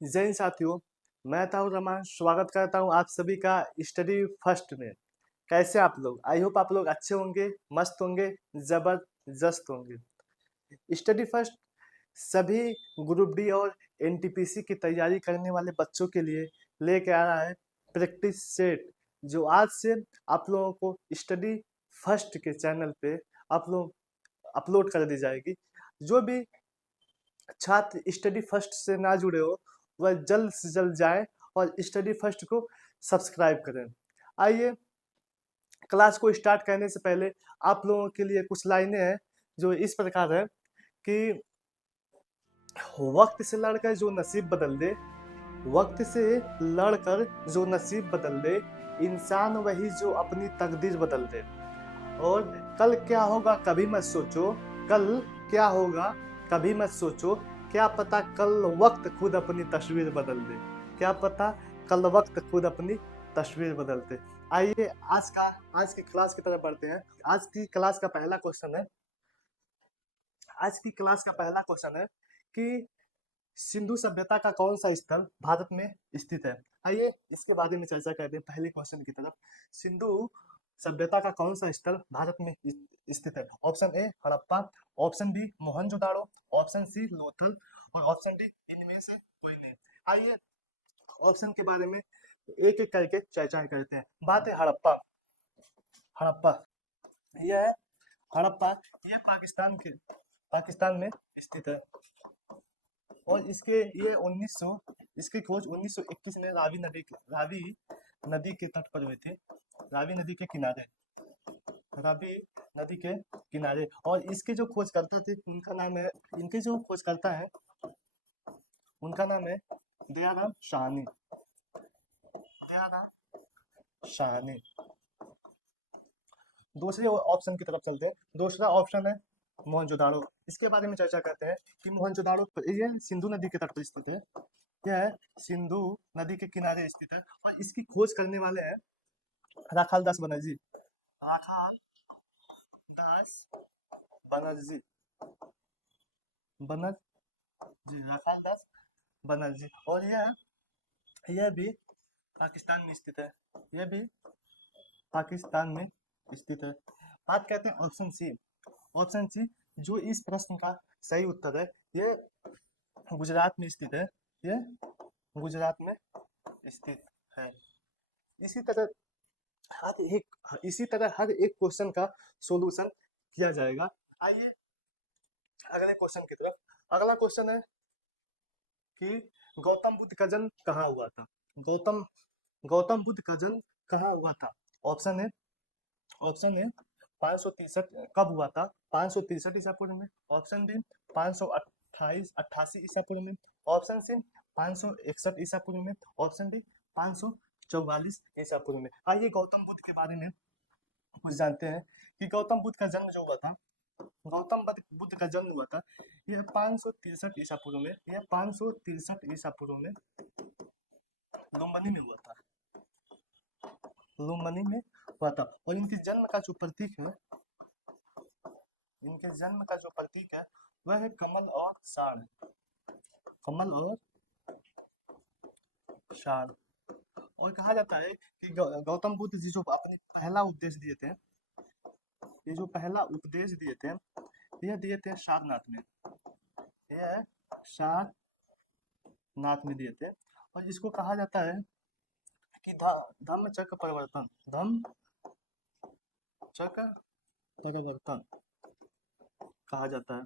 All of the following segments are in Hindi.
जय हिंद साथियों। मैं ताऊ रमान स्वागत करता हूँ आप सभी का स्टडी फर्स्ट में। कैसे आप लोग? आई होप आप लोग अच्छे होंगे, मस्त होंगे, जबरदस्त होंगे। स्टडी फर्स्ट सभी ग्रुप डी और एनटीपीसी की तैयारी करने वाले बच्चों के लिए लेके आ रहा है प्रैक्टिस सेट, जो आज से आप लोगों को स्टडी फर्स्ट के चैनल पे आप लोग अपलोड कर दी जाएगी। जो भी छात्र स्टडी फर्स्ट से ना जुड़े हो वह जल्द से जल्द जाएं और स्टडी फर्स्ट को सब्सक्राइब करें। आइए, क्लास को स्टार्ट करने से पहले आप लोगों के लिए कुछ लाइनें हैं जो इस प्रकार है कि वक्त से लड़कर जो नसीब बदल दे, वक्त से लड़कर जो नसीब बदल दे, इंसान वही जो अपनी तकदीर बदल दे। और कल क्या होगा कभी मत सोचो, कल क्या होगा कभी मत सोचो, क्या पता कल वक्त खुद अपनी तस्वीर बदल दे, क्या पता कल वक्त खुद अपनी तस्वीर बदल दे। आइए आज की क्लास की तरफ बढ़ते हैं। आज की क्लास का पहला क्वेश्चन है आज की क्लास का पहला क्वेश्चन है कि सिंधु सभ्यता का कौन सा स्थल भारत में स्थित है। आइए इसके बारे में चर्चा करते हैं पहले क्वेश्चन की तरफ। सिंधु सभ्यता का कौन सा स्थल भारत में स्थित है? Option A Harappa, option B Mohenjodaro, option C Lothal और ऑप्शन डी इनमें से कोई नहीं। आइए ऑप्शन के बारे में एक एक करके चर्चा करते हैं। बात है हड़प्पा। हड़प्पा यह है हड़प्पा, ये पाकिस्तान में स्थित है। और इसकी खोज 1921 में रावी नदी के तट पर हुई थी। रावी नदी के किनारे रावी नदी के किनारे। और इसके जो खोजकर्ता थे उनका नाम है इनके जो खोजकर्ता है उनका नाम है दयाराम साहनी। दयाराम साहनी। दूसरे ऑप्शन की तरफ चलते हैं। दूसरा ऑप्शन है मोहनजोदाड़ो। इसके बारे में चर्चा करते हैं कि मोहनजोदाड़ो ये सिंधु नदी के तट पर स्थित है। यह सिंधु नदी के किनारे स्थित है और इसकी खोज करने वाले हैं राखाल दास बनर्जी। राखाल दास बनर्जी राखाल दास बनर्जी। और यह भी पाकिस्तान में स्थित है। यह भी पाकिस्तान में स्थित है। बात करते हैं ऑप्शन सी। ऑप्शन सी जो इस प्रश्न का सही उत्तर है, ये गुजरात में स्थित है। ये गुजरात में स्थित है। इसी तरह इसी तरह हर एक क्वेश्चन का सॉल्यूशन किया जाएगा। आइए अगले क्वेश्चन की तरफ। अगला क्वेश्चन है कि गौतम बुद्ध का जन्म कहाँ हुआ था? गौतम बुद्ध का जन्म कहाँ हुआ था? ऑप्शन है 563 कब हुआ था? 563 ईसा पूर्व में। ऑप्शन बी 588 ईसा पूर्व में। ऑप्शन सी 561 ईसा पूर्व में। ऑप्शन डी 544 ईसा पूर्व में। आइए गौतम बुद्ध के बारे में कुछ जानते हैं कि गौतम बुद्ध का जन्म जो हुआ था, गौतम बुद्ध का जन्म हुआ था यह 563 ईसा पूर्व में। यह 563 ईसा पूर्व में लुम्बिनी में हुआ था। लुम्बिनी में हुआ था। और इनके जन्म का जो प्रतीक है वह है कमल और साड़। कमल और साड़। और कहा जाता है कि गौतम बुद्ध जी जो अपने पहला उपदेश दिए थे, ये जो पहला उपदेश दिए थे यह दिए थे सारनाथ में। यह सारनाथ में दिए थे। और इसको कहा जाता है कि धम्म चक्र परिवर्तन कहा जाता है।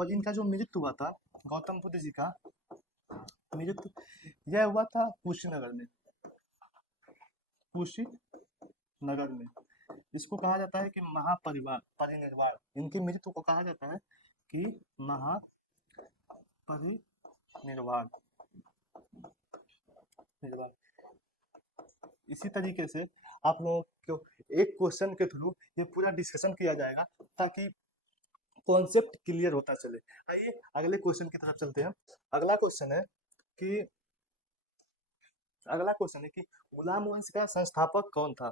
और इनका जो मृत्यु हुआ था, गौतम बुद्ध जी का मृत्यु यह हुआ था कुशीनगर में। इसको कहा जाता है कि परिनिर्वाण। इनकी मृत्यु को कहा जाता है कि महापरिनिर्वाण। इसी तरीके से आप लोगों को एक क्वेश्चन के थ्रू ये पूरा डिस्कशन किया जाएगा ताकि कॉन्सेप्ट क्लियर होता चले। आइए अगले क्वेश्चन की तरफ चलते हैं। अगला क्वेश्चन है कि गुलाम वंश का संस्थापक कौन था?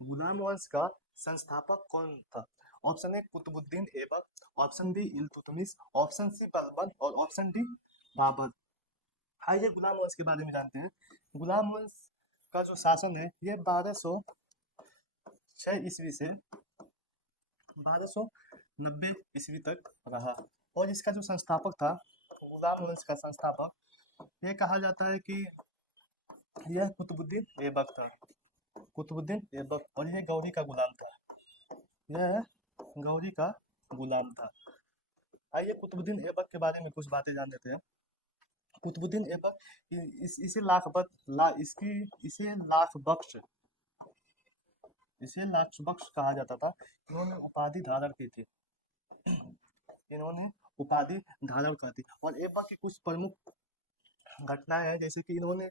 गुलाम वंश का संस्थापक कौन था? Option A Qutubuddin Aibak, option B Iltutmish, option C Balban और ऑप्शन डी बाबर। आइए गुलाम वंश के बारे में जानते हैं। गुलाम वंश का जो शासन है ये 1206 ईस्वी से 1290 ईस्वी तक रहा। और इसका जो संस्थापक था, गुलाम वंश का संस्थापक, ये कहा जाता है कि यह कुतुबुद्दीन ऐबक था। कुतुबुद्दीन ऐबक, और यह गौरी का गुलाम था। यह गौरी का गुलाम था। आइए कुतुबुद्दीन ऐबक के बारे में कुछ बातें जान लेते हैं। कुतुबुद्दीन ऐबक इसे लाख बख्श कहा जाता था। इन्होंने उपाधि धारण की थी। इन्होंने उपाधि धारण की थी। और ऐबक की कुछ प्रमुख घटनाएं हैं, जैसे कि इन्होंने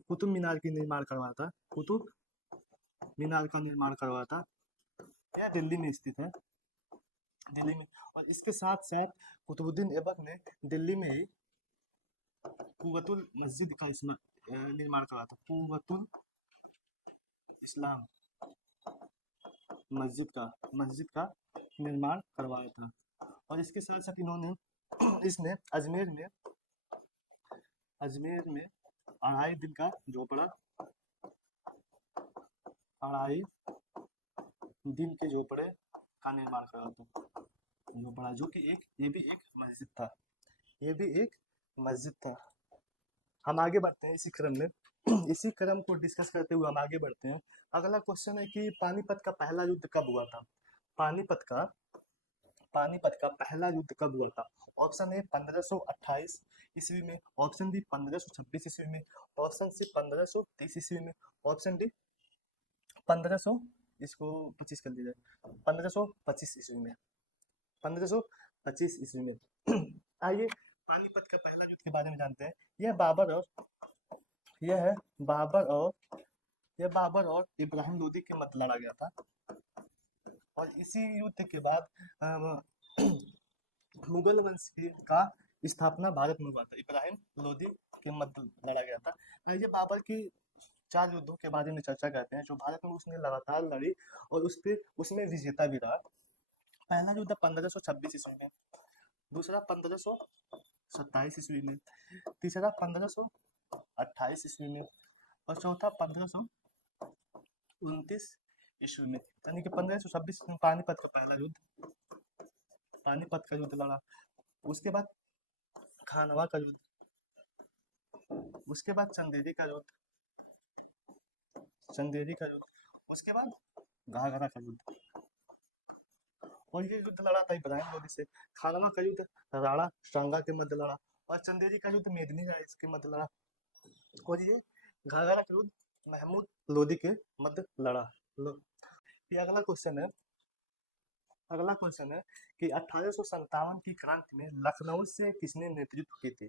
कुतुब मीनार की निर्माण करवाया था। कुतुब मीनार का निर्माण करवाया था। यह दिल्ली में स्थित है, दिल्ली में। और इसके साथ साथ कुतुबुद्दीन ऐबक ने दिल्ली में ही कुव्वतुल मस्जिद का निर्माण करवाया था। कुव्वतुल इस्लाम मस्जिद का निर्माण करवाया था। और इसके साथ साथ इसने अजमेर में अढ़ाई दिन का झोपड़ा, अढ़ाई दिन के झोपड़े का निर्माण करवाया था। झोपड़ा जो कि ये भी एक मस्जिद था। ये भी एक मस्जिद था। हम आगे बढ़ते हैं इसी क्रम में। इसी क्रम को डिस्कस करते हुए हम आगे बढ़ते हैं। अगला क्वेश्चन है कि पानीपत का पहला युद्ध कब हुआ था? पानीपत का पहला युद्ध कब हुआ था? ऑप्शन ए 1528 ईस्वी में, ऑप्शन बी 1526 ईस्वी में, ऑप्शन सी 1530 ईस्वी में, ऑप्शन डी 1500 इसको 25 कर दिया जाए 1525 ईस्वी में। 1525 ईस्वी में। आइए पानीपत का पहला युद्ध के बारे में जानते हैं। यह बाबर और इब्राहिम लोदी के मध्य लड़ा गया था। और इसी युद्ध के बाद मुगल वंश का स्थापना भारत में हुआ था। इब्राहिम लोदी के मध्य लड़ा गया था। ये बाबर की 4 युद्धों के बारे में चर्चा करते हैं जो भारत में उसने लगातार लड़ी और उसमें विजेता भी रहा। पहला युद्ध 1526 ईस्वी में, दूसरा 1527 ईस्वी में, तीसरा 1528 ईस्वी में, और चौथा 1529 ईस्वी में। यानी कि 1526 में पानीपत का पहला युद्ध, पानीपत का युद्ध लड़ा। उसके बाद खानवा का युद्ध, उसके बाद चंदेरी का युद्ध, उसके बाद घाघरा का युद्ध। और ये युद्ध लड़ा था इब्राहिम लोदी से। खानवा का युद्ध राणा सांगा के मध्य लड़ा, और चंदेरी का युद्ध मेदिनी राय के मध्य लड़ा, और ये घाघरा का युद्ध महमूद लोदी के मध्य लड़ा। ये अगला क्वेश्चन है कि 1857 की क्रांति में लखनऊ से किसने नेतृत्व की थी?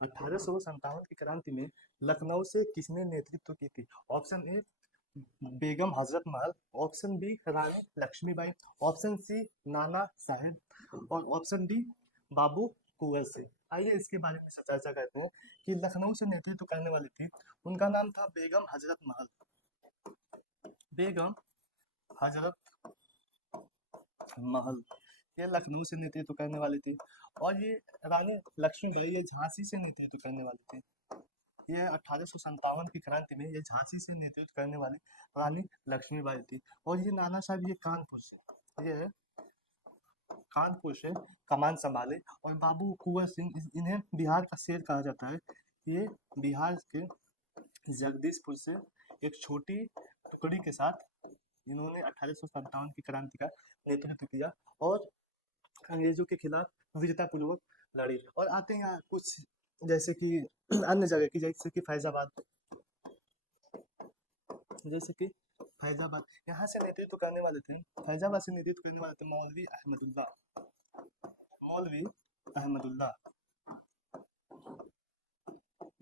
1857 की क्रांति में लखनऊ से किसने नेतृत्व की थी? Option A Begum Hazrat Mahal, option B Rani Lakshmibai, option C Nana Saheb, और ऑप्शन डी बाबू कुंवर सिंह। आइए इसके बारे में चर्चा करते हैं कि लखनऊ से नेतृत्व करने वाली थी, उनका नाम था बेगम हजरत महल। बेगम हजरत महल ये लखनऊ से नेतृत्व करने वाली थी। और ये रानी लक्ष्मीबाई ये झांसी से नेतृत्व करने वाली थी। ये 1857 की क्रांति में ये झांसी से नेतृत्व करने वाली रानी लक्ष्मीबाई थी। और ये नाना साहब ये कानपुर से कमान संभाले। और बाबू कुंवर सिंह इन्हें बिहार का शेर कहा जाता है। ये बिहार के जगदीशपुर से एक छोटी टुकड़ी के साथ इन्होंने 1857 की क्रांति का नेतृत्व किया और अंग्रेजों के खिलाफ वीरतापूर्वक लड़ी। और आते हैं यहाँ कुछ जैसे कि अन्य जगह की, जैसे कि फैजाबाद, यहाँ से नेतृत्व करने वाले थे, फैजाबाद से नेतृत्व करने वाले थे मौलवी अहमदुल्ला।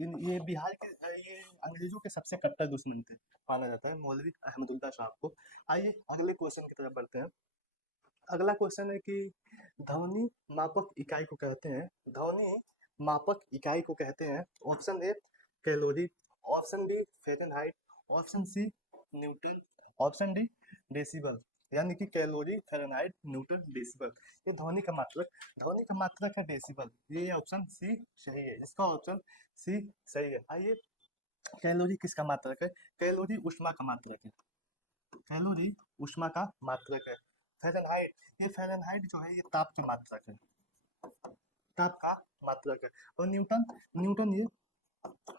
ये बिहार के ये अंग्रेजों के सबसे कट्टर दुश्मन थे माना जाता है मौलवी अहमदुल्ला साहब को। आइए अगले क्वेश्चन की तरफ बढ़ते हैं। अगला क्वेश्चन है कि ध्वनि मापक इकाई को कहते हैं। Option A calorie, option B Fahrenheit, option C newton, option D decibel. यानी कि कैलोरी, फ़ारेनहाइट, न्यूटन, डेसिबल। ये ध्वनि का मात्रक है डेसिबल। ये ऑप्शन सी सही है, इसका ऑप्शन सी सही है। आइए, कैलोरी किसका मात्रक है? कैलोरी ऊष्मा का मात्रक है। कैलोरी ऊष्मा का मात्रक है। फ़ारेनहाइट, ये फ़ारेनहाइट जो है ये ताप का मात्रक है, ताप का मात्रक है। और न्यूटन, न्यूटन ये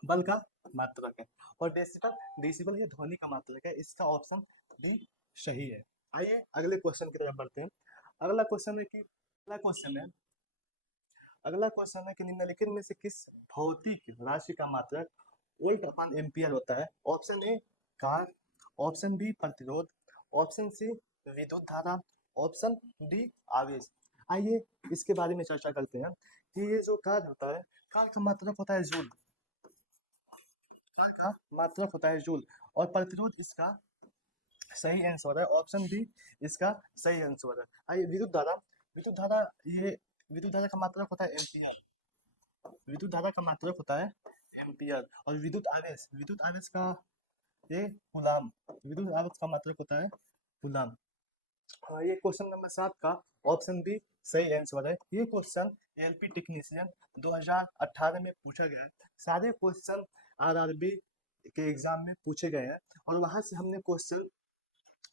बल का मात्रक है। और डेसिबल, डेसिबल ये ध्वनि का मात्रक है। इसका ऑप्शन बी सही है। आइए अगले क्वेश्चन की तरफ बढ़ते हैं। अगला क्वेश्चन है कि अगला क्वेश्चन है कि निम्नलिखित में से किस भौतिक राशि का मात्रक वोल्ट अपॉन एम्पियर होता है? ऑप्शन ए कार, ऑप्शन बी प्रतिरोध, ऑप्शन सी विद्युत धारा, ऑप्शन डी आवेश। आइए इसके बारे में चर्चा करते हैं कि ये जो कार होता है, कार का मात्रक होता है जूल, कार का मात्रक होता है जूल। और प्रतिरोध इसका सही आंसर है, ऑप्शन बी इसका सही आंसर है। आइए विद्युत धारा, विद्युत धारा ये विद्युत धारा का मात्रक होता है एम्पियर, विद्युत धारा का मात्रक होता है एम्पियर। और विद्युत आवेश का ये कूलाम, विद्युत आवेश का मात्रक होता है कूलाम। हाँ, ये क्वेश्चन नंबर 7 का ऑप्शन बी सही आंसर है। ये क्वेश्चन एलपी टेक्नीशियन 2018 में पूछा गया है। सारे क्वेश्चन आरआरबी के एग्जाम में पूछे गए हैं और वहां से हमने क्वेश्चन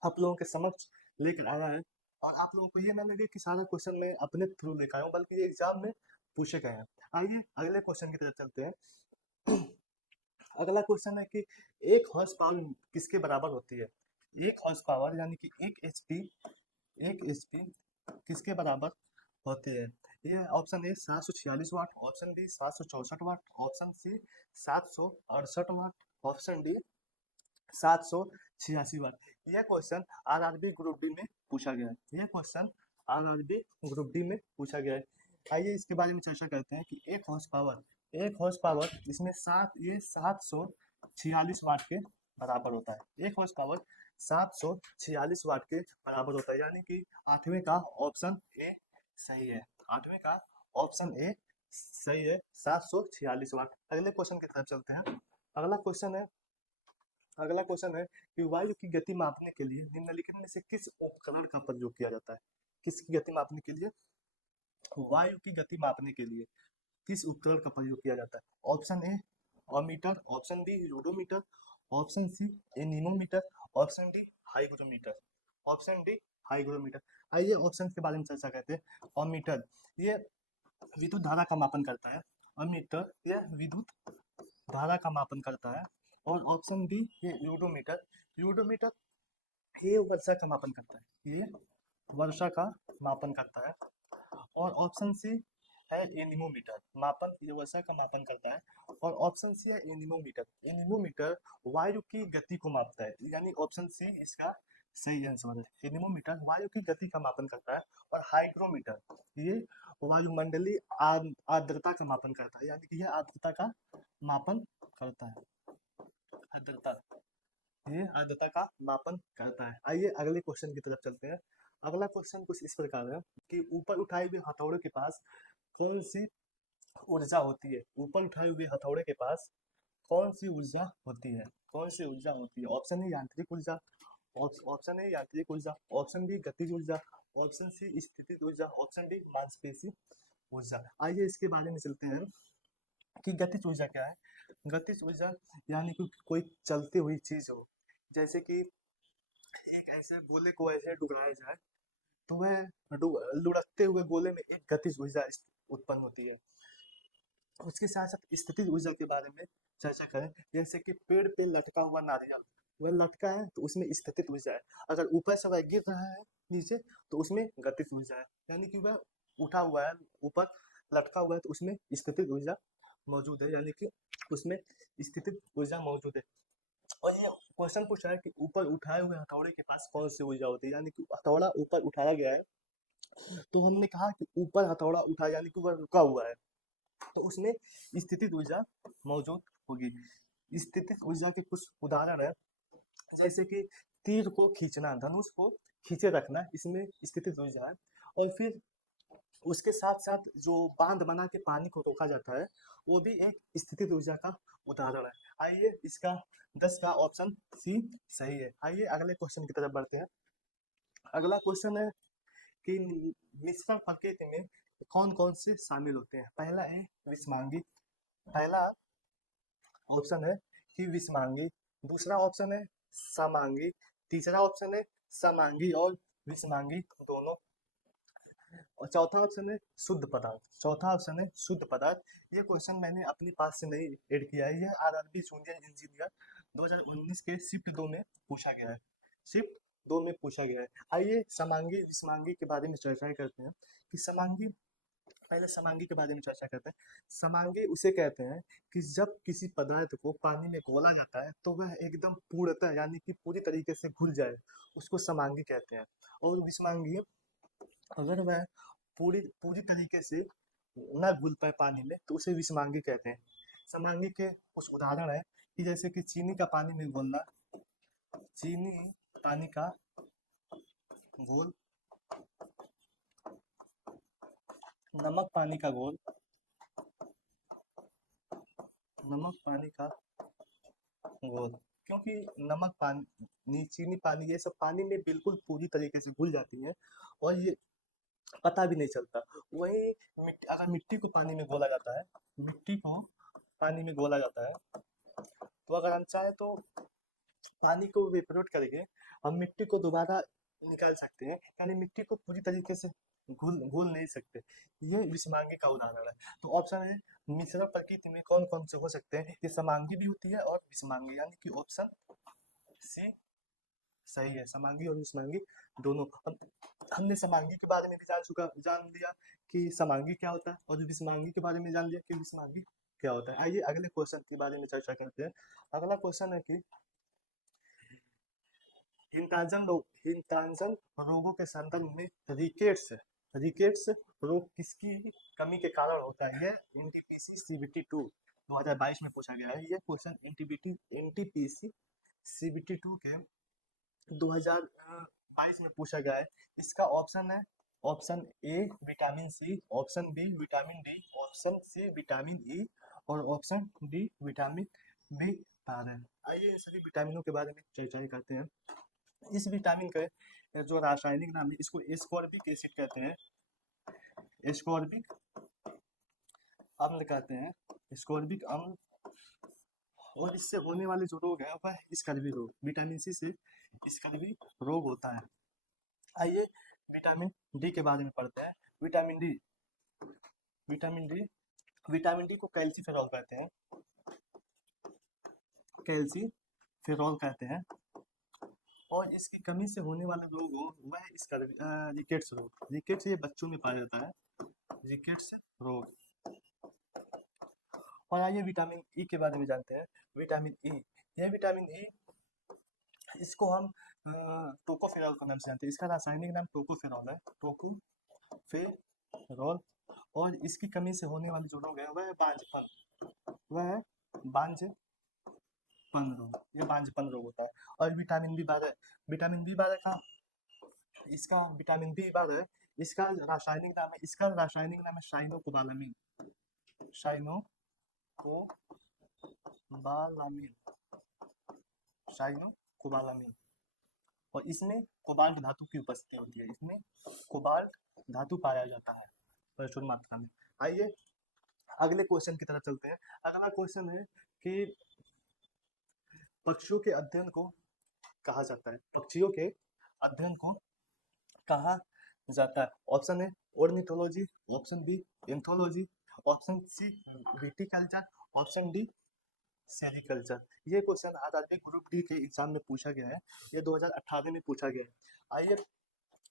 आप लोगों के समक्ष लेकर आया है। और आप लोगों को ये ना लगे कि सारा क्वेश्चन मैं अपने थ्रू लेकर आया हूँ, बल्कि ये एग्जाम में पूछे गए हैं। आइए अगले क्वेश्चन की तरफ चलते हैं। अगला क्वेश्चन है कि एक हॉर्स पावर किसके बराबर होती है? एक हॉर्स पावर यानी कि एक एचपी किसके बराबर होती है? ये option A 746 watt, option B 764 watt, option C 768 watt, option D 786 watt. यह क्वेश्चन आरआरबी ग्रुप डी में पूछा गया है। यह क्वेश्चन आरआरबी ग्रुप डी में पूछा गया है। आइए इसके बारे में चर्चा करते हैं कि एक हॉर्स पावर इसमें 746 वाट के बराबर होता है। एक हॉर्स पावर 746 वाट के बराबर होता है, यानी कि आठवें का ऑप्शन ए सही है। आठवें का ऑप्शन ए सही है, 746 वाट। अगले क्वेश्चन की तरफ चलते हैं। अगला क्वेश्चन है अगला क्वेश्चन है कि वायु की गति मापने के लिए निम्नलिखित में से किस उपकरण का प्रयोग किया जाता है? किसकी गति मापने के लिए? वायु की गति मापने के लिए किस उपकरण का प्रयोग किया जाता है? Option A ammeter, option B odometer, option C anemometer, option D hygrometer, option D hygrometer. आइए ऑप्शन के बारे में चर्चा करते हैं। अमीटर ये विद्युत धारा का मापन करता है, अमीटर यह विद्युत धारा का मापन करता है। और ऑप्शन बी ये यूडोमीटर ये वर्षा का मापन करता है, ये वर्षा का मापन करता है। और ऑप्शन सी है एनीमोमीटर, ये वर्षा का मापन करता है। और ऑप्शन सी है एनीमोमीटर वायु की गति को मापता है, यानी ऑप्शन सी इसका सही आंसर है। एनीमोमीटर वायु की गति का मापन करता है। और हाइग्रोमीटर ये वायुमंडलीय आर्द्रता का मापन करता है, यानी कि यह आर्द्रता का मापन करता है। आर्द्रता ये आर्द्रता का मापन करता है। आइए अगले क्वेश्चन की तरफ चलते हैं। अगला क्वेश्चन कुछ इस प्रकार है कि ऊपर उठाए हुए हथौड़े के पास कौन सी ऊर्जा होती है? ऊपर उठाए हुए हथौड़े के पास कौन सी ऊर्जा होती है? कौन सी ऊर्जा होती है? ऑप्शन ए यांत्रिक ऊर्जा, ऑप्शन बी गतिज ऊर्जा, ऑप्शन सी स्थितिज ऊर्जा, ऑप्शन डी मांसपेशी ऊर्जा। आइए इसके बारे में चलते हैं कि गतिज ऊर्जा क्या है। गतिज ऊर्जा यानी कि कोई चलती हुई चीज हो, जैसे कि एक ऐसे गोले को ऐसे डुबाया जाए तो वह लुढ़कते हुए गोले में एक गतिज ऊर्जा उत्पन्न होती है। उसके साथ साथ स्थितिज ऊर्जा के बारे में चर्चा करें, जैसे कि पेड़ पे लटका हुआ नारियल, वह लटका है तो उसमें स्थितिज ऊर्जा है। अगर ऊपर से वह गिर रहा है नीचे तो उसमें गतिज ऊर्जा है, यानी कि वह उठा हुआ है, ऊपर लटका हुआ है तो उसमें स्थितिज ऊर्जा मौजूद है, यानी कि उसमें स्थितिज ऊर्जा मौजूद है। और ये क्वेश्चन पूछा है कि ऊपर उठाए हुए हथौड़े के पास कौन सी ऊर्जा होती है, यानी कि हथौड़ा ऊपर उठाया गया है तो हमने कहा कि ऊपर हथौड़ा उठा यानी कि वह रुका हुआ है तो उसमें स्थितिज ऊर्जा मौजूद होगी। स्थितिज ऊर्जा के कुछ उदाहरण है, जैसे कि तीर को खींचना, धनुष को खींचे रखना, इसमें स्थितिज ऊर्जा है। और फिर उसके साथ साथ जो बांध बना के पानी को रोका जाता है वो भी एक स्थितिज ऊर्जा का उदाहरण है। आइए इसका 10 का ऑप्शन सी सही है। आइए अगले क्वेश्चन की तरफ बढ़ते हैं। अगला क्वेश्चन है कि मिश्रण प्रकृति में कौन कौन से शामिल होते हैं। पहला है विषमांगी, पहला ऑप्शन है कि विषमांगी, दूसरा ऑप्शन है समांगी, तीसरा ऑप्शन है समांगी और विषमांगी दोनों, और चौथा ऑप्शन है शुद्ध पदार्थ, चौथा ऑप्शन है शुद्ध पदार्थ। ये क्वेश्चन मैंने अपने पास से नहीं ऐड किया है, यह आरआरबी जूनियर इंजीनियर 2019 के शिफ्ट 2 में पूछा गया है, शिफ्ट 2 में पूछा गया है। आइए समांगी विषमांगी के बारे में चर्चा करते हैं कि समांगी, पहले समांगी के बारे में चर्चा करते हैं। समांगी उसे कहते हैं कि जब किसी पदार्थ को पानी में घोला जाता है तो वह एकदम पूर्णतः यानी कि पूरी तरीके से घुल जाए, उसको समांगी कहते हैं। और विषमांगी अगर वह पूरी पूरी तरीके से ना घुल पाए पानी में तो उसे विषमांगी कहते हैं। समांगी के कुछ उदाहरण है कि जैसे कि चीनी का पानी में घोलना, चीनी पानी का घोल, नमक पानी का घोल, नमक पानी का घोल, क्योंकि नमक पानी चीनी पानी ये सब पानी में बिल्कुल पूरी तरीके से घुल जाती है और ये पता भी नहीं चलता। वही अगर मिट्टी को पानी में घोला जाता है, मिट्टी को पानी में घोला जाता है तो अगर हम चाहे तो पानी को वेपरेट करके हम मिट्टी को दोबारा निकाल सकते हैं, यानी मिट्टी को पूरी तरीके से घुल घुल नहीं सकते। ये विषमांगी का उदाहरण है। तो ऑप्शन है मिश्रण प्रकृति में कौन कौन से हो सकते हैं, ये समांगी भी होती है और विषमांगी, यानी कि ऑप्शन सी सही है, समांगी और विषमांगी दोनों। हमने समांगी के बारे में भी जान लिया कि समांगी क्या होता है और विषमांगी के बारे में जान लिया कि विषमांगी क्या होता है। आइए अगले क्वेश्चन के बारे में चर्चा करते हैं। अगला क्वेश्चन है कि हिंतांजन रोगों के संदर्भ में रिकेट्स रिकेट्स रोग किसकी कमी के कारण होता है, यह एनटीपीसी सीबीटी 2 2022 में पूछा गया है। यह क्वेश्चन एनटीपीसी सीबीटी 2 के 2022 में पूछा गया है। इसका ऑप्शन है option A vitamin C, option B vitamin D, option C vitamin E और ऑप्शन डी विटामिन बी 12। आइए इन सभी विटामिनों के बारे में चर्चा करते हैं। इस विटामिन का जो रासायनिक नाम है इसको एस्कॉर्बिक एसिड कहते हैं, एस्कॉर्बिक अम्ल कहते हैं, एस्कॉर्बिक अम्ल। और इससे होने वाले जो रोग है वह स्कर्वी रोग, विटामिन सी से स्कर्वी रोग होता है। आइए विटामिन डी के बारे में पढ़ते हैं। Vitamin D, vitamin D, vitamin D को कैल्सीफेरॉल कहते हैं, कैल्सीफेरॉल कहते हैं। और इसकी कमी से होने वाले रोग हो वह इसका रिकेट्स रोग, रिकेट्स ये बच्चों में पाया जाता है, रिकेट्स रोग। और आइए विटामिन ई के बारे में जानते हैं। विटामिन ई, यह विटामिन ई इसको हम टोकोफेरॉल के नाम से जानते हैं, इसका रासायनिक नाम टोकोफेरॉल है, टोकोफेरॉल। और इसकी कमी से होने वाले जो रोग है वह बांझपन, वह बांझपन रोग, यह बांझपन रोग होता है। और विटामिन बी 12, विटामिन बी 12 का इसका विटामिन बी 12 इसका रासायनिक नाम है, इसका रासायनिक नाम है साइनोकोबालामिन, साइनोकोबालामिन, साइनोकोबालामिन। और इसमें कोबाल्ट धातु की उपस्थिति होती है, इसमें कोबाल्ट धातु पाया जाता है प्रचुर मात्रा में। आइए अगले क्वेश्चन की तरफ चलते हैं। अगला क्वेश्चन है कि पक्षियों के अध्ययन को कहा जाता है, पक्षियों के अध्ययन को कहा जाता है। ऑप्शन है ornithology, option B anthology, option C viticulture, option D sericulture. ये क्वेश्चन आरआरबी ग्रुप डी के एग्जाम में पूछा गया है, ये 2018 में पूछा गया है। आइए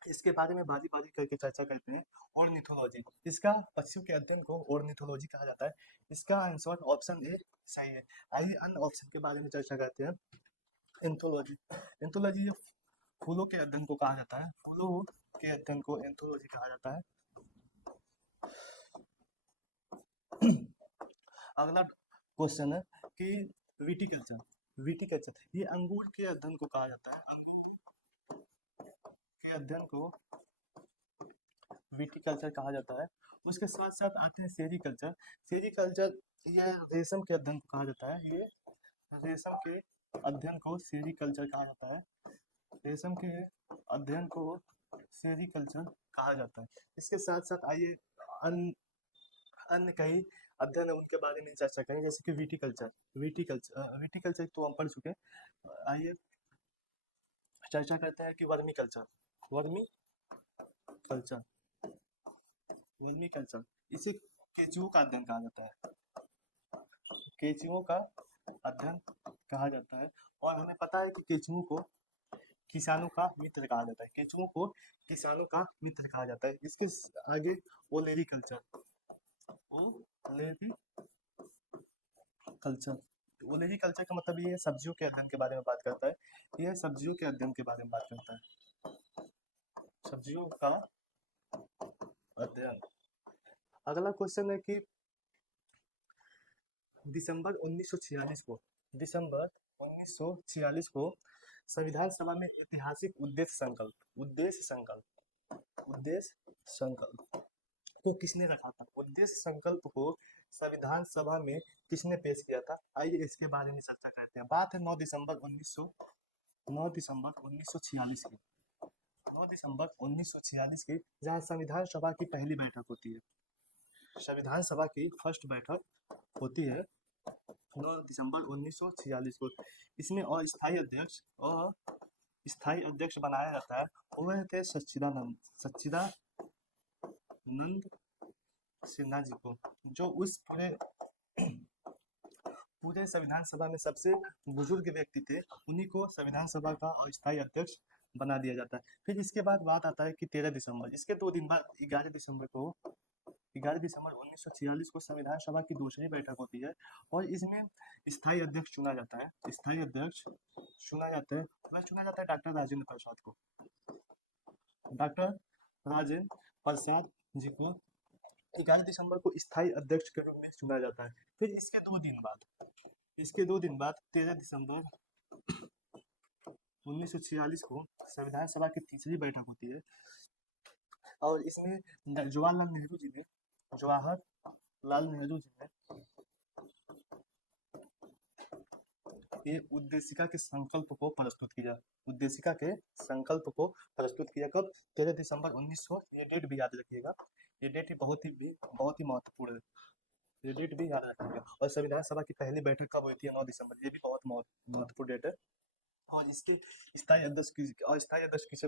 इसके बारे में बारी बारी करके चर्चा करते हैं। ऑर्निथोलॉजी, इसका पक्षियों के अध्ययन को ऑर्निथोलॉजी कहा जाता है, इसका आंसर ऑप्शन ए सही है। आइए अन्य ऑप्शन के बारे में चर्चा करते हैं। एंथोलॉजी, एंथोलॉजी फूलों के अध्ययन को कहा जाता है, फूलों के अध्ययन को एंथोलॉजी कहा जाता है। अगला क्वेश्चन है कि विटिकल्चर, विटिकल्चर ये अंगूर के अध्ययन को कहा जाता है, अंगूर के अध्ययन को विटिकल्चर कहा जाता है। उसके साथ साथ आते हैं सेरिकल्चर, सेरिकल्चर ये रेशम के अध्ययन को कहा जाता है, ये रेशम के अध्ययन को सेरिकल्चर कहा जाता है, रेशम के अध्ययन को सेरिकल्चर कहा जाता है। इसके साथ साथ आइए अन्य अन्य कई अध्ययन है उनके बारे में चर्चा करें, जैसे कि विटिकल्चर। विटिकल्चर तो हम पढ़ चुके हैं। आइए चर्चा करते हैं कि vermi culture. Vermi culture vermi culture इसे केचुओं का अध्ययन कहा जाता है। केचुओं का अध्ययन कहा जाता है। और हमें पता है कि केचुओं को किसानों का मित्र कहा जाता है। केचुओं को किसानों का मित्र कहा जाता है। इसके आगे ओलेरी कल्चर। ओलेरी कल्चर ओलेरी कल्चर का मतलब ये है सब्जियों के अध्ययन के बारे में बात करता है। यह सब्जियों के अध्ययन के बारे में बात करता है, सब्जियों का अध्ययन। अगला क्वेश्चन है कि दिसंबर 1946 को संविधान सभा में ऐतिहासिक उद्देश्य संकल्प को किसने रखा था? उद्देश्य संकल्प को संविधान सभा में किसने पेश किया था? आइए इसके बारे में चर्चा करते हैं। बात है 9 दिसंबर 1946 की। 9 दिसंबर 1946 की, जहाँ संविधान सभा की पहली बैठक होती है। संविधान सभा की फर्स्ट बैठक होती है 9 दिसंबर 1946 को। इसमें अस्थायी अध्यक्ष बनाया जाता है। वह थे सच्चिदानंद सिन्हा जी को, जो उस पूरे संविधान सभा में सबसे बुजुर्ग व्यक्ति थे। उन्हीं को संविधान सभा का अस्थायी अध्यक्ष बना दिया जाता है। फिर इसके बाद बात आता है कि 13 दिसंबर, इसके 2 दिन बाद 11 दिसंबर 1946 को संविधान सभा की दूसरी बैठक होती है। और इसमें स्थायी अध्यक्ष चुना जाता है। वह चुना जाता है डॉक्टर राजेंद्र प्रसाद को। डॉक्टर राजेंद्र प्रसाद जी को 11 दिसंबर को स्थायी अध्यक्ष के रूप में चुना जाता है। फिर इसके 2 दिन बाद 13 दिसंबर 1946 को संविधान सभा की तीसरी बैठक होती है। और इसमें जवाहरलाल नेहरू जी ने ये उद्देशिका के संकल्प को प्रस्तुत किया। कब? 13 दिसंबर 1900। ये डेट भी याद रखिएगा, ये डेट बहुत ही महत्वपूर्ण है, ये डेट भी याद रखिएगा। और संविधान सभा की पहली बैठक कब हुई थी? 9 दिसंबर। ये भी बहुत महत्वपूर्ण डेट है। और इसके स्थायी अध्यक्ष किसे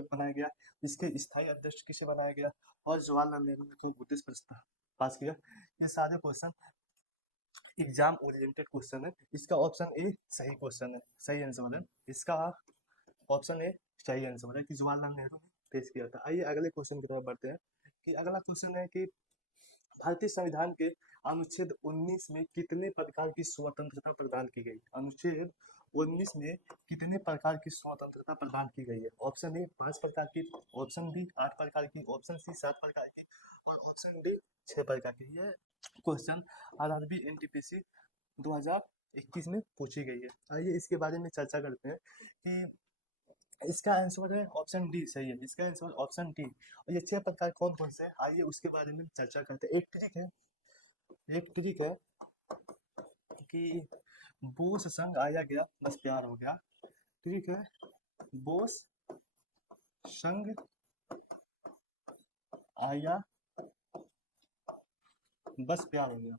बनाया गया? और जवाहरलाल नेहरू ने को उद्देश्य प्रस्ताव पास किया। ये सारे क्वेश्चन एग्जाम ओरिएंटेड क्वेश्चन है। इसका ऑप्शन ए सही क्वेश्चन है, सही आंसर है। इसका ऑप्शन ए सही आंसर है कि जवाहरलाल नेहरू ने पेश किया था। आइए अगले क्वेश्चन की तरफ बढ़ते हैं कि अगला क्वेश्चन है कि भारतीय संविधान के अनुच्छेद 19 में कितने प्रकार की स्वतंत्रता प्रदान की गई? अनुच्छेद 19 में कितने प्रकार की स्वतंत्रता प्रदान की गई है? ऑप्शन ए 5 प्रकार की, ऑप्शन बी 8 प्रकार की, ऑप्शन सी 7 प्रकार की और ऑप्शन डी 6 प्रकार की। यह क्वेश्चन आरआरबी एनटीपीसी 2021 में पूछी गई है। आइए इसके बारे में चर्चा करते हैं कि इसका आंसर है ऑप्शन डी सही है। इसका आंसर ऑप्शन डी। और ये 6 प्रकार कौन कौन से? आइए उसके बारे में चर्चा करते हैं। एक ट्रिक है कि बोस संग आया गया बस प्यार हो गया। ट्रिक है बोस संग आया बस प्यार हो गया,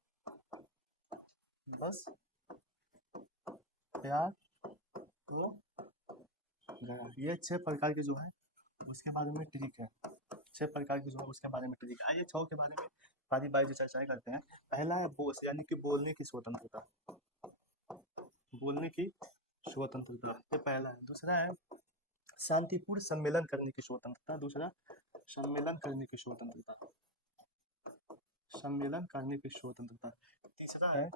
बस प्यार हो गया। ये 6 प्रकार के जो है उसके बारे में ट्रिक है। 6 प्रकार की जो है उसके बारे में ट्रिक। आइए 6 के बारे में बारी बारी जो चर्चाएं करते हैं। पहला है बोस, यानी कि बोलने की स्वतंत्रता। ये पहला है। दूसरा है शांतिपूर्ण सम्मेलन करने की स्वतंत्रता। तीसरा है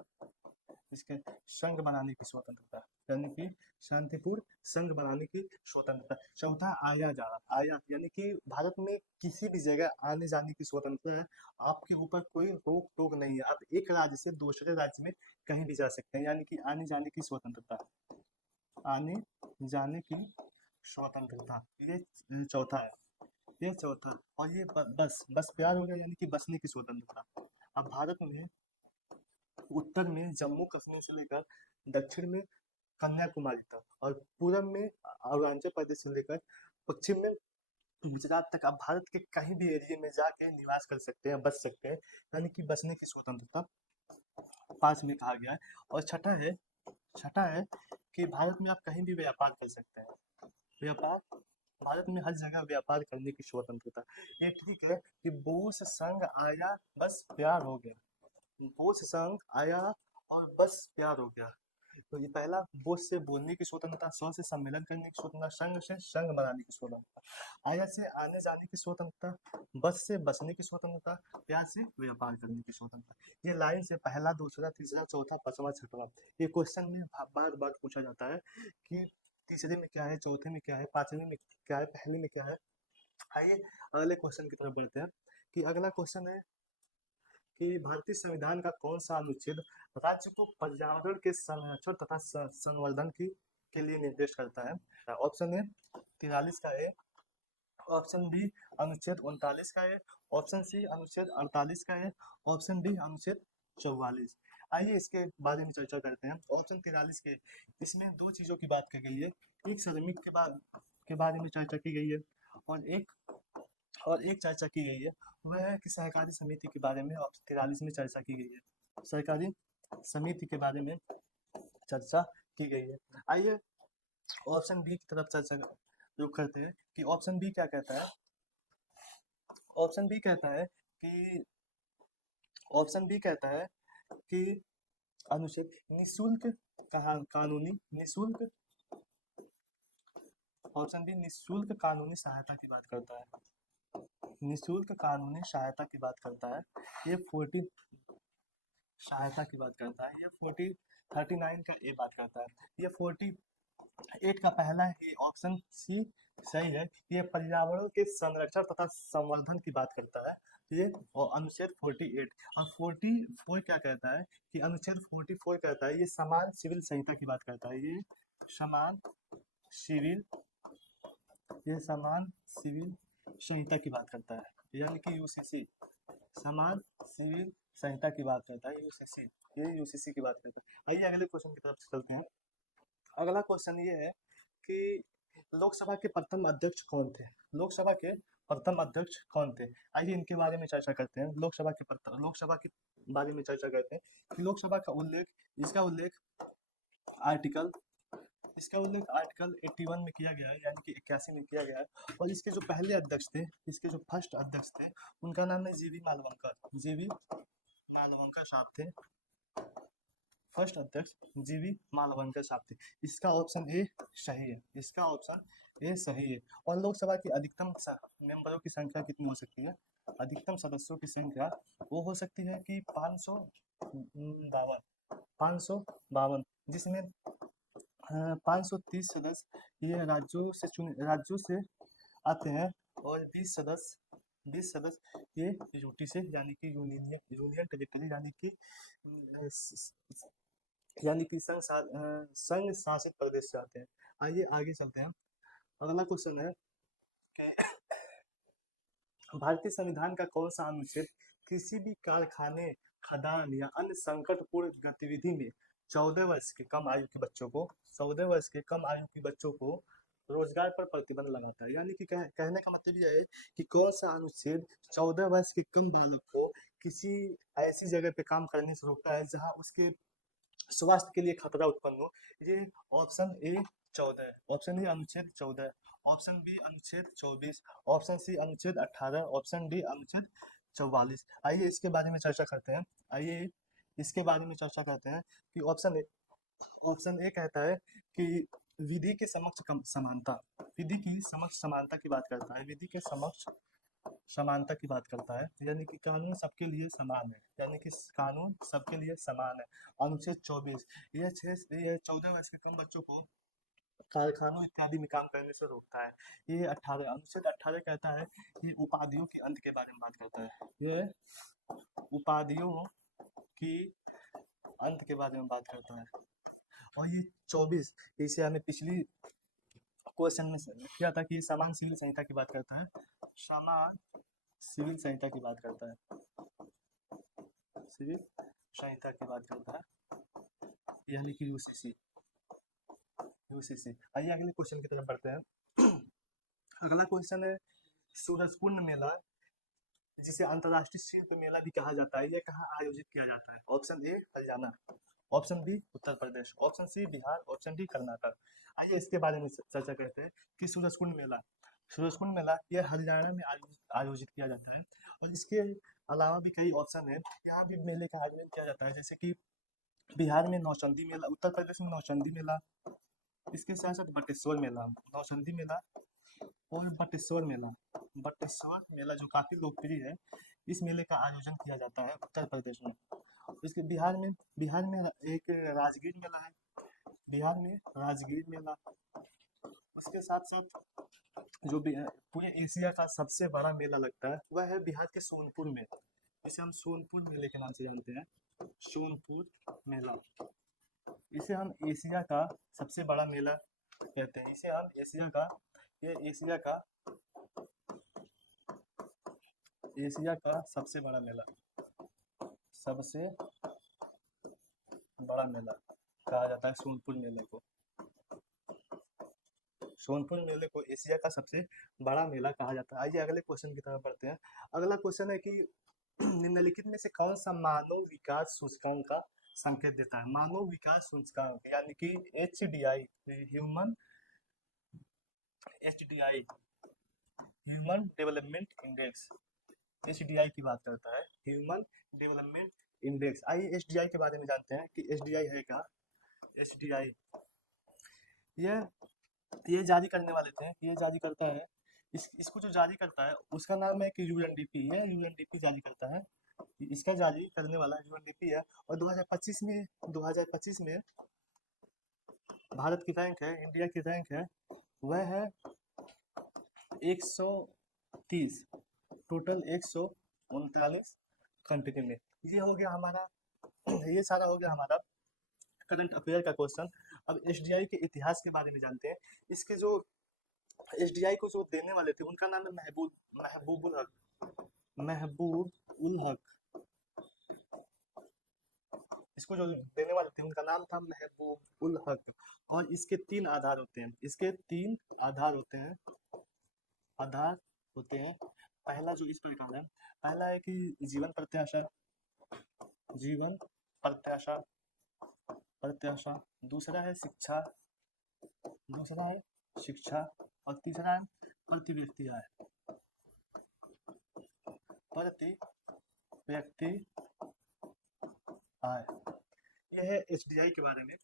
इसके संघ बनाने की स्वतंत्रता, यानी कि शांतिपूर्ण संघ बनाने की स्वतंत्रता। चौथा आया यानी कि भारत में किसी भी जगह आने जाने की स्वतंत्रता है। आपके ऊपर कोई रोक टोक नहीं है, आप एक राज्य से दूसरे राज्य में कहीं भी जा सकते हैं, यानी कि आने जाने की स्वतंत्रता। ये चौथा है। और ये बस प्यार हो गया, यानी कि बसने की स्वतंत्रता। अब भारत में उत्तर में जम्मू कश्मीर से लेकर दक्षिण में कन्याकुमारी तक और पूरब में अरुणाचल प्रदेश से लेकर पश्चिम में गुजरात तक आप भारत के कहीं भी एरिया में जाके निवास कर सकते हैं, बच सकते हैं, यानी कि बचने की स्वतंत्रता 5 में कहा गया है। और छठा है कि भारत में आप कहीं भी व्यापार कर सकते हैं। व्यापार भारत में हर जगह व्यापार करने की स्वतंत्रता। ये ठीक है कि बोस संघ आया बस प्यार हो गया। बोस संघ आया और बस प्यार हो गया। तो ये पहला, बोस से बोलने की स्वतंत्रता, स्व से सम्मेलन करने की स्वतंत्रता, संघ से संघ बनाने की स्वतंत्रता, आया से आने जाने की स्वतंत्रता, बस से बसने की स्वतंत्रता, प्यार से व्यापार करने की स्वतंत्रता। ये लाइन से पहला, दूसरा, तीसरा, चौथा, पांचवा, छठवां, ये क्वेश्चन में बार बार पूछा जाता है कि तीसरे में क्या है, चौथे में क्या है, पांचवें में क्या है, पहले में क्या है। आइए अगले क्वेश्चन की तरफ बढ़ते हैं कि अगला क्वेश्चन है कि भारतीय संविधान का कौन सा अनुच्छेद राज्य को पर्यावरण के संरक्षण तथा संवर्धन के लिए निर्देश करता है। ऑप्शन ए 43 का है, ऑप्शन बी अनुच्छेद 39 का है, ऑप्शन सी अनुच्छेद 48 का है, ऑप्शन डी अनुच्छेद 44। आइए इसके बारे में चर्चा करते हैं। ऑप्शन 43 के, इसमें दो चीजों की बात की गई है। एक श्रमिक के बारे में चर्चा की गई है, और एक चर्चा की गई है वह है कि सहकारी समिति के बारे में ऑप्शन 43 में चर्चा की गई है। सहकारी समिति के बारे में चर्चा की गई है। आइए ऑप्शन बी की तरफ चर्चा रुख करते हैं कि ऑप्शन बी क्या कहता है। ऑप्शन बी कहता है कि ऑप्शन बी कहता है कि अनुच्छेद निशुल्क कानूनी निशुल्क, ऑप्शन बी निशुल्क कानूनी सहायता की बात करता है। निशुल्क कानूनी सहायता की बात करता है। ये 40 सहायता की बात करता है। ये 39 का ए बात करता है। ये 48 का पहला है, ये ऑप्शन सी सही है। ये पर्यावरण के संरक्षण तथा संवर्धन की बात करता है। ये और अनुच्छेद 48 और 44 क्या कहता है कि अनुच्छेद 44 कहता है ये समान सिविल संहिता की बात करता है। समान सिविल ये समान सिविल संहिता की बात करता है, यानी कि यूसीसी, समान सिविल संहिता की बात करता है यूसीसी, ये यूसीसी की बात करता है। आइए अगले क्वेश्चन की तरफ चलते हैं। अगला क्वेश्चन ये है कि लोकसभा के प्रथम अध्यक्ष कौन थे। लोकसभा के प्रथम अध्यक्ष कौन थे, आइए इनके बारे में चर्चा करते हैं। लोकसभा के बारे में चर्चा करते हैं कि लोकसभा का उल्लेख, आर्टिकल इसका उल्लेख आर्टिकल 81 में किया गया है, यानी कि 81 में किया गया है। और इसके जो पहले अध्यक्ष थे, इसके जो फर्स्ट अध्यक्ष थे, उनका नाम है जीवी मालवंकर। जीवी मालवंकर साहब थे फर्स्ट अध्यक्ष, जीवी मालवंकर साहब थे। इसका ऑप्शन ए सही है। इसका ऑप्शन ए सही है। और लोकसभा की अधिकतम मेंबरों की संख्या कितनी हो सकती है। अधिकतम सदस्यों की संख्या वो हो सकती है कि 552, जिसमें 530 सदस्य ये राज्यों से आते हैं, और 20 सदस्य ये यूटी से, यानी कि यूनियन टेरिटरी, यानी कि संघ शासित प्रदेश से आते हैं। आइए आगे चलते हैं। अगला क्वेश्चन है कि भारतीय संविधान का कौन सा अनुच्छेद किसी भी कारखाने, खदान या अन्य संकटपूर्ण गतिविधि में 14 वर्ष के कम आयु के बच्चों को 14 वर्ष के कम आयु के बच्चों को रोजगार पर प्रतिबंध लगाता है। यानी कि कहने का मतलब यह है कि कौन सा अनुच्छेद 14 वर्ष के कम बालक को किसी ऐसी जगह पे काम करने से रोकता है जहां उसके स्वास्थ्य के लिए खतरा उत्पन्न हो। ये ऑप्शन ए 14 है। ऑप्शन ए अनुच्छेद 14 है, ऑप्शन बी अनुच्छेद 24, ऑप्शन सी अनुच्छेद 18, ऑप्शन डी अनुच्छेद 44। आइए इसके बारे में चर्चा करते हैं। आइए इसके बारे में चर्चा करते हैं कि ऑप्शन ए कहता है कि विधि के समक्ष समानता, विधि की समक्ष समानता की बात करता है। विधि के समक्ष समानता की बात करता है, यानी कि कानून सबके लिए समान है, यानी कि कानून सबके लिए समान है। अनुच्छेद 24 यह 14 वर्ष के कम बच्चों को कारखानों इत्यादि में काम करने से रोकता है। ये 18 अनुच्छेद 18 कहता है ये उपाधियों के अंत के बारे में बात करता है। ये उपाधियों की अंत के बारे में बात करता है। और ये 24 इसे हमें पिछली क्वेश्चन में किया था कि समान सिविल संहिता की बात करता है। समान सिविल संहिता की बात करता है। सिविल संहिता की बात करता है, यानी कि यूसीसी। आइए अगले क्वेश्चन की तरफ बढ़ते हैं। अगला क्वेश्चन है सूरजकुंड मेला, जिसे अंतर्राष्ट्रीय शिल्प मेला भी कहा जाता है, यह कहाँ आयोजित किया जाता है? Option A Haryana, option B Uttar Pradesh, option C Bihar, option D Karnataka. आइए इसके बारे में चर्चा करते हैं कि सूरजकुंड मेला यह हरियाणा में आयोजित किया जाता है। और इसके अलावा भी कई ऑप्शन है, यहाँ भी मेले का आयोजन किया जाता है, जैसे कि बिहार में नौचंदी मेला, उत्तर प्रदेश में नौचंदी मेला, इसके साथ साथ बटेश्वर मेला, नौचंदी मेला और बटेश्वर मेला जो काफी लोकप्रिय है, इस मेले का आयोजन किया जाता है उत्तर प्रदेश में। इसके बिहार में एक राजगीर मेला है, बिहार में राजगीर मेला। उसके साथ साथ जो पूरे एशिया का सबसे बड़ा मेला लगता है वह है बिहार के सोनपुर में, इसे हम सोनपुर मेले के नाम से जानते हैं, सोनपुर मेला। इसे हम एशिया का सबसे बड़ा मेला कहते हैं, इसे हम एशिया का सबसे बड़ा मेला कहा जाता है सोनपुर मेले को। सोनपुर मेले को एशिया का सबसे बड़ा मेला कहा जाता है। आइए अगले क्वेश्चन की तरफ बढ़ते हैं। अगला क्वेश्चन है कि निम्नलिखित में से कौन सा मानव विकास सूचकांक का संकेत देता है? मानव विकास सूचकांक यानी कि HDI, human development index, HDI की बात करता है, ह्यूमन डेवलपमेंट इंडेक्स। आइए HDI के बारे में जानते हैं कि HDI है क्या। HDI ये जारी करने वाले थे, ये जारी करता है, इसको जो जारी करता है उसका नाम है कि UNDP, ये UNDP जारी करता है, इसका जारी करने वाला UNDP है। और 2025 में भारत की रैंक है, इंडिया की रैंक है, वह है 130, टोटल 139 कंट्री में। ये हो गया हमारा, ये सारा हो गया हमारा करंट अफेयर का क्वेश्चन। अब HDI के इतिहास के बारे में जानते हैं। इसके जो HDI को जो देने वाले थे उनका नाम है महबूब उल हक। इसको जो देने वाले थे उनका नाम था महबूब उल हक। और इसके 3 आधार होते हैं, पहला जो इस प्रकार है, पहला है कि जीवन प्रत्याशा, दूसरा है शिक्षा, और तीसरा है प्रति व्यक्ति आय। यह है HDI के बारे में।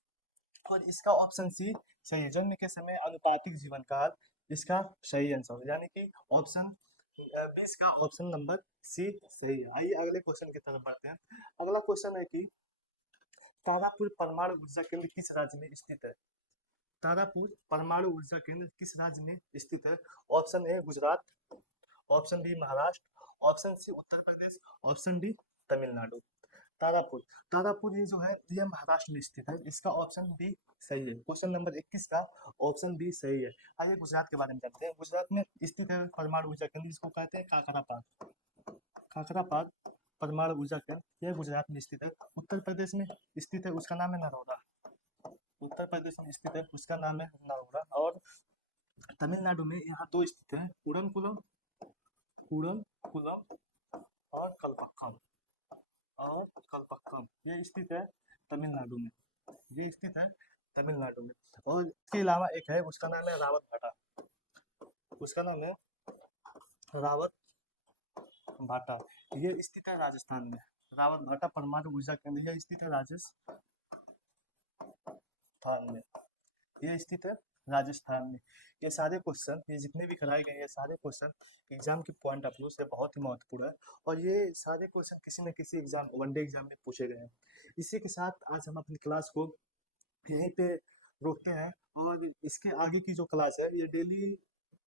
और इसका ऑप्शन सी सही है, जन्म के समय अनुपातिक जीवन काल इसका सही आंसर, यानी कि ऑप्शन 20 का ऑप्शन नंबर सी सही है। आइए अगले क्वेश्चन की तरफ बढ़ते हैं। अगला क्वेश्चन है कि तारापुर परमाणु ऊर्जा केंद्र किस राज्य में स्थित है? तारापुर परमाणु ऊर्जा केंद्र किस राज्य में स्थित है? Option A Gujarat, option B Maharashtra, option C Uttar Pradesh, option D Tamil Nadu. Tarapur ये जो है ये महाराष्ट्र में स्थित है, इसका ऑप्शन बी सही है। क्वेश्चन नंबर 21 का ऑप्शन बी सही है। आइए गुजरात के बारे में जानते हैं। गुजरात में स्थित है परमाणु ऊर्जा केंद्र, जिसको कहते हैं काकरापार परमाणु ऊर्जा केंद्र, यह गुजरात में स्थित है। उत्तर प्रदेश में स्थित है, उसका नाम है नरोदा। और तमिलनाडु में यहाँ 2 स्थित है, उड़नकुलम और कलपक्कम, ये स्थित है तमिलनाडु में, और इसके अलावा एक है, उसका नाम है रावत भाटा, ये स्थित है राजस्थान में। रावत भाटा परमाणु ऊर्जा केंद्र यह स्थित है राजस्थान में। ये सारे क्वेश्चन, ये जितने भी कराए गए, ये सारे क्वेश्चन एग्जाम के पॉइंट ऑफ व्यू से बहुत ही महत्वपूर्ण है, और ये सारे क्वेश्चन किसी न किसी एग्जाम, वनडे एग्जाम में पूछे गए हैं। इसी के साथ आज हम अपनी क्लास को यहीं पे रोकते हैं, और इसके आगे की जो क्लास है ये डेली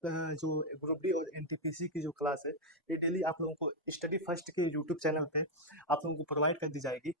जो ग्रुप डी और NTPC की जो क्लास है, ये डेली आप लोगों को स्टडी फर्स्ट के यूट्यूब चैनल पे आप लोगों को प्रोवाइड कर दी जाएगी।